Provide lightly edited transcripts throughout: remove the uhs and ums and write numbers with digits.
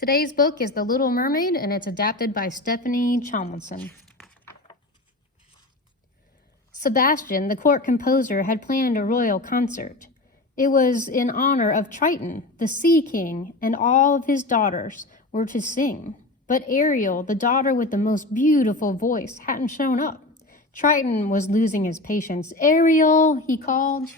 Today's book is The Little Mermaid, and it's adapted by Stephanie Calmenson. Sebastian, the court composer, had planned a royal concert. It was in honor of Triton, the Sea King, and all of his daughters were to sing. But Ariel, the daughter with the most beautiful voice, hadn't shown up. Triton was losing his patience. "Ariel," he called.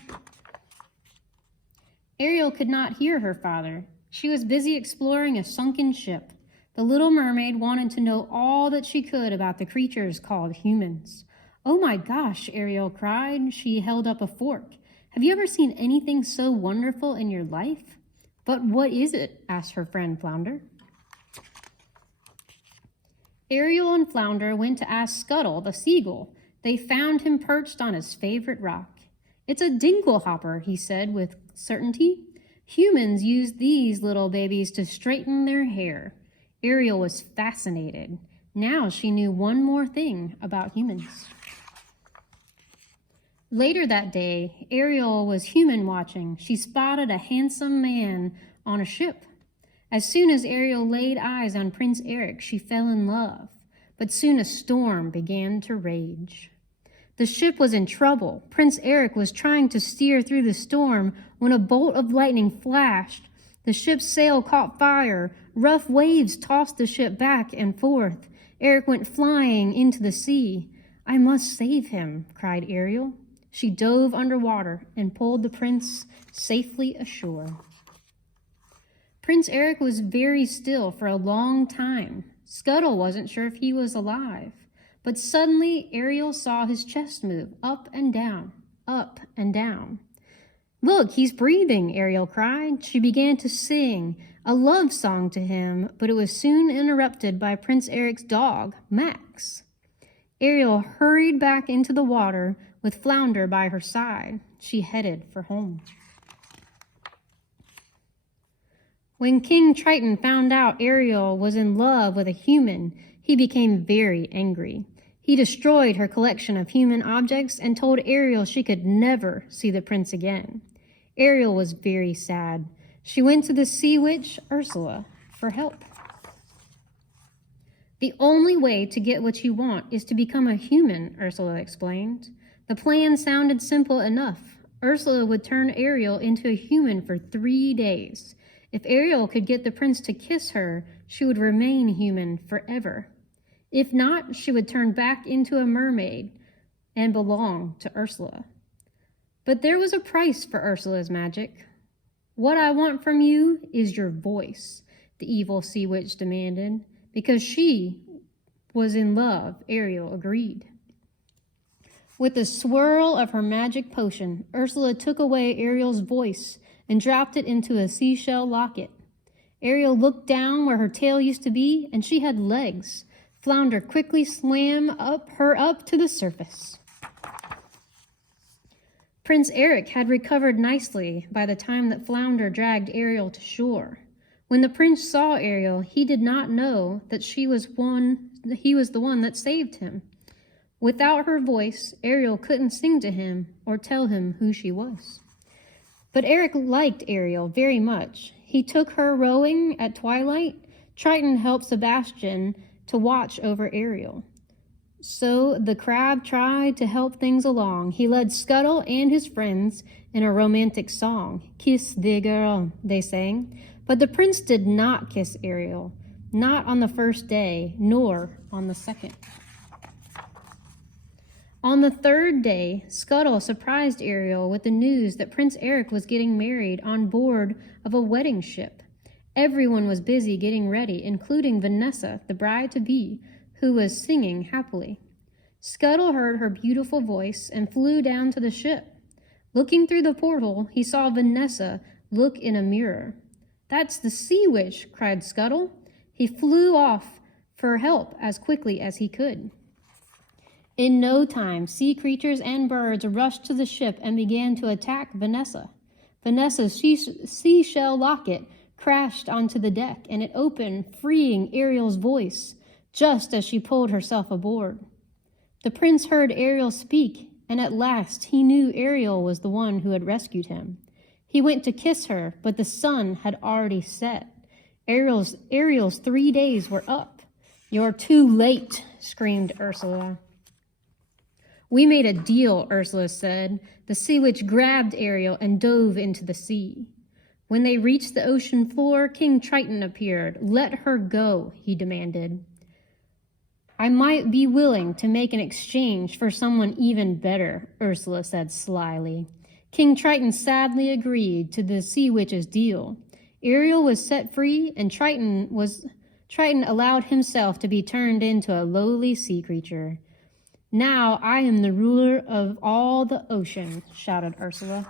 Ariel could not hear her father. She was busy exploring a sunken ship. The Little Mermaid wanted to know all that she could about the creatures called humans. "Oh my gosh," Ariel cried. She held up a fork. "Have you ever seen anything so wonderful in your life?" "But what is it?" asked her friend Flounder. Ariel and Flounder went to ask Scuttle, the seagull. They found him perched on his favorite rock. "It's a dinglehopper," he said with certainty. "Humans use these little babies to straighten their hair." Ariel was fascinated. Now she knew one more thing about humans. Later that day, Ariel was human watching. She spotted a handsome man on a ship. As soon as Ariel laid eyes on Prince Eric, she fell in love. But soon a storm began to rage. The ship was in trouble. Prince Eric was trying to steer through the storm when a bolt of lightning flashed. The ship's sail caught fire. Rough waves tossed the ship back and forth. Eric went flying into the sea. "I must save him," cried Ariel. She dove underwater and pulled the prince safely ashore. Prince Eric was very still for a long time. Scuttle wasn't sure if he was alive. But suddenly, Ariel saw his chest move up and down, up and down. "Look, he's breathing," Ariel cried. She began to sing a love song to him, but it was soon interrupted by Prince Eric's dog, Max. Ariel hurried back into the water with Flounder by her side. She headed for home. When King Triton found out Ariel was in love with a human, he became very angry. He destroyed her collection of human objects and told Ariel she could never see the prince again. Ariel was very sad. She went to the sea witch, Ursula, for help. "The only way to get what you want is to become a human," Ursula explained. The plan sounded simple enough. Ursula would turn Ariel into a human for 3 days. If Ariel could get the prince to kiss her, she would remain human forever. If not, she would turn back into a mermaid and belong to Ursula. But there was a price for Ursula's magic. "What I want from you is your voice," the evil sea witch demanded. Because she was in love, Ariel agreed. With a swirl of her magic potion, Ursula took away Ariel's voice and dropped it into a seashell locket. Ariel looked down where her tail used to be, and she had legs. Flounder quickly swam up to the surface. Prince Eric had recovered nicely by the time that Flounder dragged Ariel to shore. When the prince saw Ariel, he did not know that he was the one that saved him. Without her voice, Ariel couldn't sing to him or tell him who she was. But Eric liked Ariel very much. He took her rowing at twilight. Triton helped Sebastian to watch over Ariel. So the crab tried to help things along. He led Scuttle and his friends in a romantic song. "Kiss the girl," they sang. But the prince did not kiss Ariel, not on the first day, nor on the second. On the third day, Scuttle surprised Ariel with the news that Prince Eric was getting married on board of a wedding ship. Everyone was busy getting ready, including Vanessa, the bride-to-be, who was singing happily. Scuttle heard her beautiful voice and flew down to the ship. Looking through the portal, he saw Vanessa look in a mirror. "That's the sea witch," cried Scuttle. He flew off for help as quickly as he could. In no time, sea creatures and birds rushed to the ship and began to attack Vanessa. Vanessa's seashell locket crashed onto the deck, and it opened, freeing Ariel's voice, just as she pulled herself aboard. The prince heard Ariel speak, and at last he knew Ariel was the one who had rescued him. He went to kiss her, but the sun had already set. Ariel's 3 days were up. You're too late, screamed Ursula. We made a deal, Ursula said. The sea witch grabbed Ariel and dove into the sea. When they reached the ocean floor, King Triton appeared. Let her go, he demanded. I might be willing to make an exchange for someone even better, Ursula said slyly. King Triton sadly agreed to the sea witch's deal. Ariel was set free, and Triton allowed himself to be turned into a lowly sea creature. Now I am the ruler of all the ocean, shouted Ursula.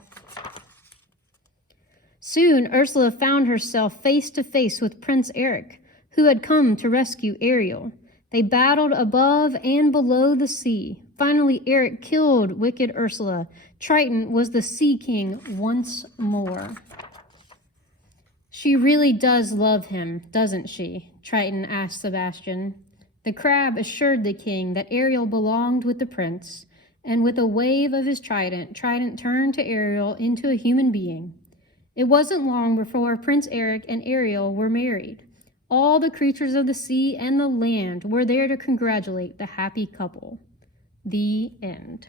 Soon Ursula found herself face to face with Prince Eric, who had come to rescue Ariel. They battled above and below the sea. Finally, Eric killed wicked Ursula. Triton was the Sea King once more. She really does love him, doesn't she? Triton asked Sebastian. The crab assured the king that Ariel belonged with the prince, and with a wave of his trident, Trident turned to Ariel into a human being. It wasn't long before Prince Eric and Ariel were married. All the creatures of the sea and the land were there to congratulate the happy couple. The end.